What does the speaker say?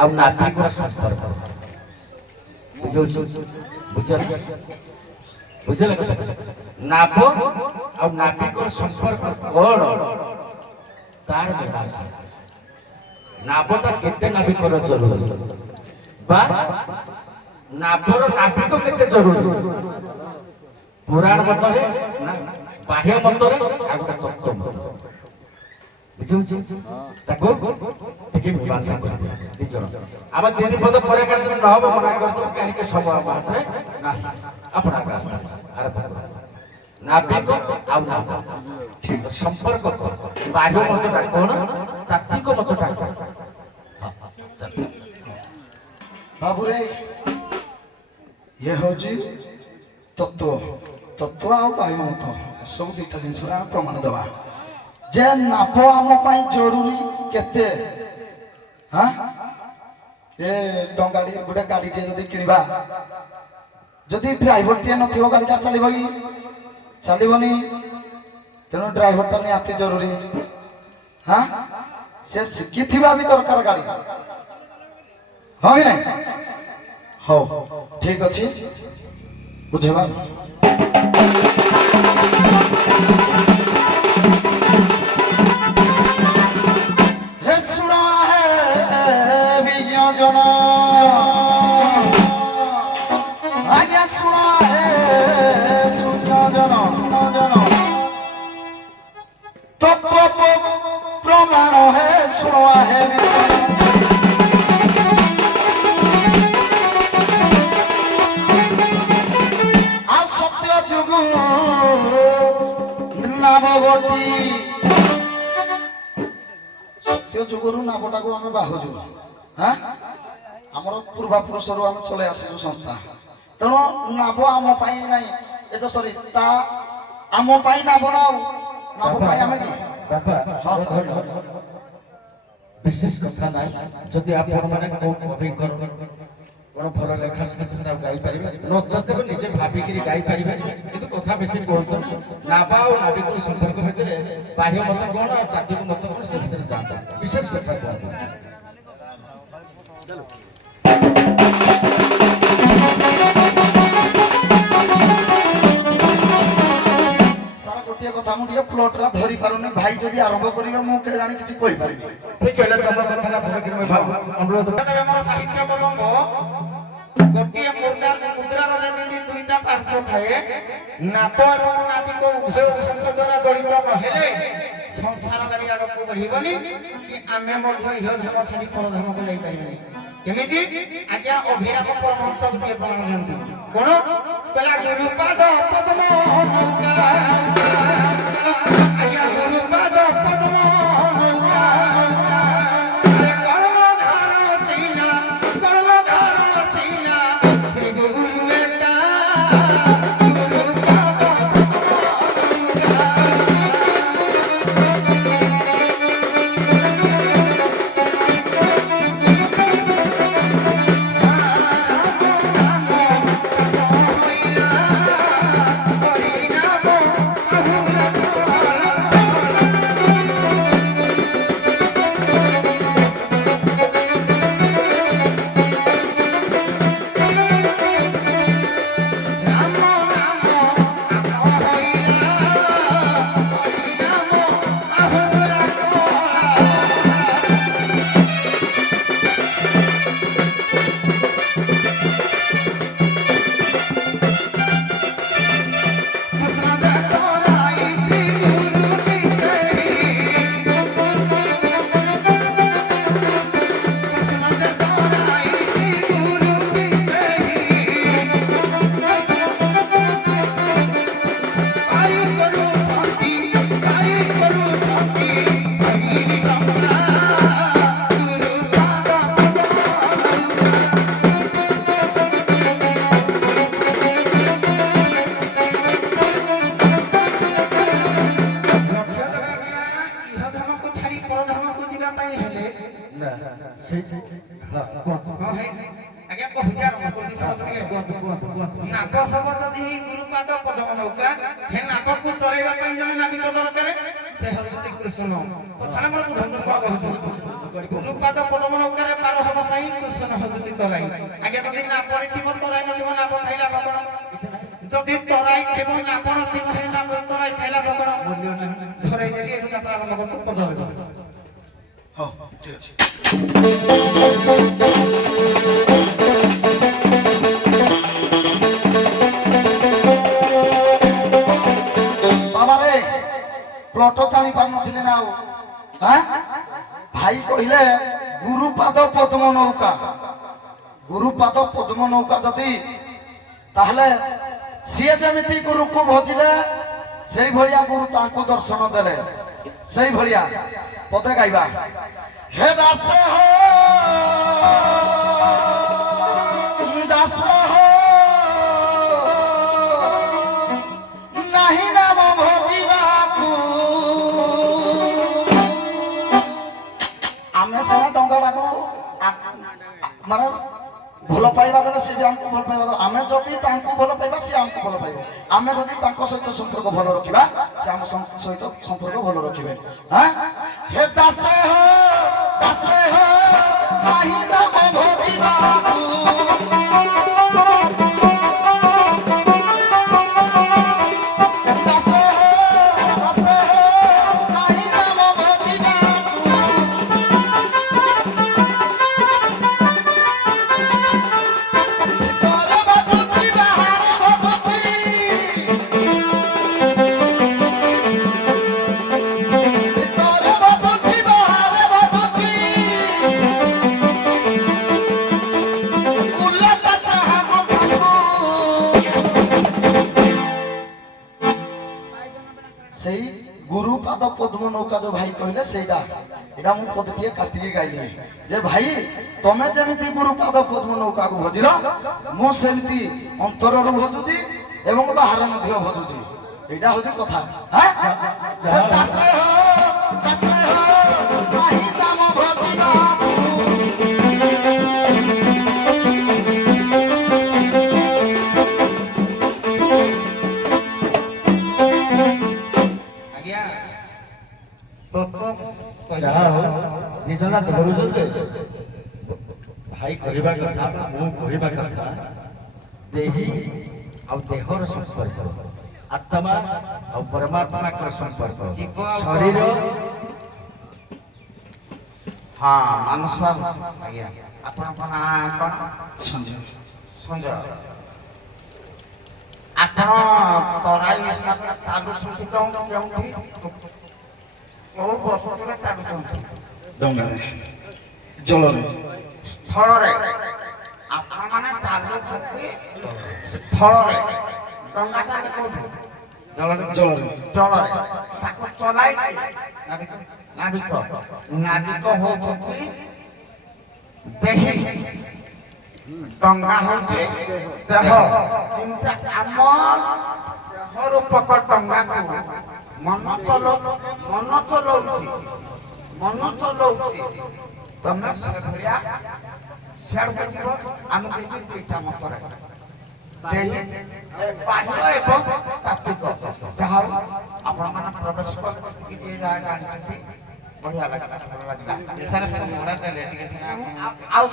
ଆଉ ନାଭିକର ସମ୍ପର୍କ ବୁଝିଲେ ନାଭ ଆଉ ନାଭିକର ସମ୍ପର୍କ କଣ ତାର ବିକାଶ ନାଭଟା କେତେ ନାଭିକର ଜରୁରୀ বা ନାଭର ନାଭିକ କେତେ ଜରୁରୀ ପୁରାଣ ମତରେ ନା ବାହ୍ୟ ମତରେ ଆଉ ଗୋଟେ ତତ୍ତ୍ୱ ମତ ବୁଝୁଛୁ ତାକୁ ଟିକେ ମୀମାଂସା କରିବେ ଦି ଜଣ ଆମ ଦିଦି ପଦ ପରେ କାଜ ନ ହବ ମନା କରିଦେବୁ କାହିଁକି ସବୁ ଆମ ହାତରେ ନାହିଁ ଆପଣ ଆସ୍ଥା ଆରମ୍ଭ ନାଭିକ ଆଉ ନାଭ ଠିକ ସମ୍ପର୍କ ବାହ୍ୟ ମତଟା କଣ ତାତ୍ତ୍ୱିକ ମତଟା କଣ ବାବୁରେ ଇଏ ହେଉଛି ତତ୍ତ୍ୱ ଆଉ ବାହ୍ୟ ମତ ସବୁ ଦୁଇଟା ଜିନିଷରେ ଆମେ ପ୍ରମାଣ ଦେବା ଯେ ନାଭ ଆମ ପାଇଁ ଜରୁରୀ କେତେ ହଁ ଏ ଡଙ୍ଗାଟି ଗୋଟେ ଗାଡ଼ିଟିଏ ଯଦି କିଣିବା ଯଦି ଡ୍ରାଇଭରଟିଏ ନଥିବ ଗାଡ଼ିଟା ଚାଲିବ କି ଚାଲିବନି ତେଣୁ ଡ୍ରାଇଭରଟା ନିହାତି ଜରୁରୀ ହଁ ସେ ଶିଖିଥିବା ବି ଦରକାର ଗାଡ଼ି ହଁ କି ନାହିଁ ହଉ ଠିକ ଅଛି ବୁଝେଇବା हे सुना है विज्ञान आज्ञा सुना है सुज्ञान तत्व प्रमाण है सुना है सत्य जुगरू नाभटा को आम बाहुचु हाँ आमर पूर्वापुरुषरू आम चले आसु संस्था तेणु नाभ आम नाई ए तो सरी ता आम नाभ ना नाभ आम हाँ विशेष कथा ना जदि आप कविकर कौन भल लेखा शिखित गाई पारे नचते निजे भाविक गाई पारे कि कथा बेसी कहतु नाभ आ नाभिक संपर्क भितर बाह्य मत कौन और तात्विक मत कौन से भितर जाता विशेष कथा कहतु कथा मुझे प्लॉट रा धरी पारुनी भाई जदि आरंभ करिवे मु के जानि किछि कहि पारिबे ठीक है तम कथा धर कि मैं अनुरोध तबे मोर साहित्य कलंब गोटिए मुद्रा रे जेमि दुईटा पार्श्व थाए नाप एवं नाभिक उभय संग द्वारा जड़ित न हेले संसार गाड़ी आगक बढ़िबनी कि आमे मध्य इह धाम छाड़ी पर धाम को जाई पारिबनी केमिति आज्ञा अभिराम परमहंस के प्रमाण जानतु कोन पला गुरुपाद पद्म नौका आज्ञा गुरुपाद पद्म नौका कर्णधार सीना श्री गुरु बेटा गुरुपाद नाक हम जदि गुरुपाद पद्म नौका हे नाक को चलैबा पई जने नाभिक दरकार से हरति कृष्ण कथा मोर बुझंत कहू गुरुपाद पद्म नौका रे पार हबा पई ତରାଇ ଆଜ୍ଞା ଯଦି ନା ପଡ଼ିଥିବ ତରାଇ ନଥିବ ନା ଖାଇଲା ଭଗଣ ଯଦି ତରାଇ ଥିବ ନା ପଡ଼ିଥିବ ହେଲା ତରାଇ ଖାଇଲା ଭଗଣ ମୂଲ୍ୟ ନାହିଁ ଧରାଇ ଦେଲି ଏଠୁ ଆପଣ ଆରମ୍ଭ କରନ୍ତୁ ପଦରେ ହଉ ଠିକ ଅଛି ବାବାରେ ପ୍ଲଟ ଜାଣି ପାରୁନଥିଲି ନା ଆଉ ଭାଇ କହିଲେ ଗୁରୁପାଦ ପଦ୍ମ ନୌକା ଗୁରୁପାଦ ପଦ୍ମ ନୌକା ଯଦି ତାହେଲେ ସିଏ ଯେମିତି ଗୁରୁକୁ ଭଜିଲେ ସେଇଭଳିଆ ଗୁରୁ ତାଙ୍କୁ ଦର୍ଶନ ଦେଲେ ସେଇଭଳିଆ ପଦେ ଗାଇବା ହେ ଦାସ ହୋ ଦାସ ହୋ ନାହିଁ ନାମ ଭଜିବାକୁ ଆମେ ସିନା ଡଙ୍ଗାଟାକୁ ମାନେ ଭଲ ପାଇବା ଦେଲେ ସେ ବି ଆମକୁ ଭଲ ପାଇବା ଆମେ ଯଦି ତାଙ୍କୁ ଭଲ ପାଇବା ସେ ଆମକୁ ଭଲ ପାଇବ ଆମେ ଯଦି ତାଙ୍କ ସହିତ ସମ୍ପର୍କ ଭଲ ରଖିବା ସେ ଆମ ସହିତ ସମ୍ପର୍କ ଭଲ ରଖିବେ ହେ ଦାସେ ହୋ ନାହିଁ ନାମ ଭଜିବାକୁ ସେଇ ଗୁରୁପାଦ ପଦ୍ମ ନୌକା ଯୋଉ ଭାଇ କହିଲେ ସେଇଟା ଏଇଟା ମୁଁ ପଦଟିଏ କାଟିକି ଗାଇଲି ଯେ ଭାଇ ତମେ ଯେମିତି ଗୁରୁପାଦ ପଦ୍ମ ନୌକାକୁ ଭଜିଲ ମୁଁ ସେମିତି ଅନ୍ତରରୁ ଭଜୁଛି ଏବଂ ବାହାରେ ମଧ୍ୟ ଭଜୁଛି ଏଇଟା ହଉଛି କଥା ଦାସେ ହୋ ନାହିଁ ନାମ ଭଜିବାକୁ ଦିଜଣ ଧରୁଛନ୍ତି ଭାଇ କହିବା କଥା ବା ମୁଁ କହିବା କଥା ଦେହି ଆଉ ଦେହର ସମ୍ପର୍କ ଆତ୍ମା ଆଉ ପରମାତ୍ମାଙ୍କର ସମ୍ପର୍କ ଶରୀର ହଁ ମାନସ ଆଜ୍ଞା ଆପଣଙ୍କ ନାଁ କଣ ସଞ୍ଜୟ ଆପଣ ତରାଇ ହିସାବରେ ଚାଲୁଛନ୍ତି କେଉଁଠି କୋଉ ବସ୍ତୁରେ ଚାଲୁଛନ୍ତି ଡଙ୍ଗାରେ ଜଳରେ ସ୍ଥଳରେ ଆପଣମାନେ ଚାଲୁଛନ୍ତି ସ୍ଥଳରେ ଡଙ୍ଗା ଚାଲେ କୋଉଠି ଜଳରେ ତାକୁ ଚଲାଇ ନାବିକ ହଉଛନ୍ତି ଦେହି ଡଙ୍ଗା ହଉଛି ଦେହ ଯେମିତି ଆମ ଦେହ ରୂପକ ଡଙ୍ଗାକୁ ମନ ଚଲଉଛି ତମେ ସେଭଳିଆ ସିଆଡ଼କୁ ଯିବ ଆମକୁ ଦୁଇଟା ମତରେ ବାହ୍ୟ ଏବଂ ତାତ୍ତ୍ୱିକ ଯାହା ହଉ ଆପଣମାନେ ପ୍ରବେଶ କଲେ ଯିଏ ଯାହା ଜାଣିଛନ୍ତି ବଢ଼ିଆ ଲାଗିଲା ଭଲ ଲାଗିଲା ଆଉ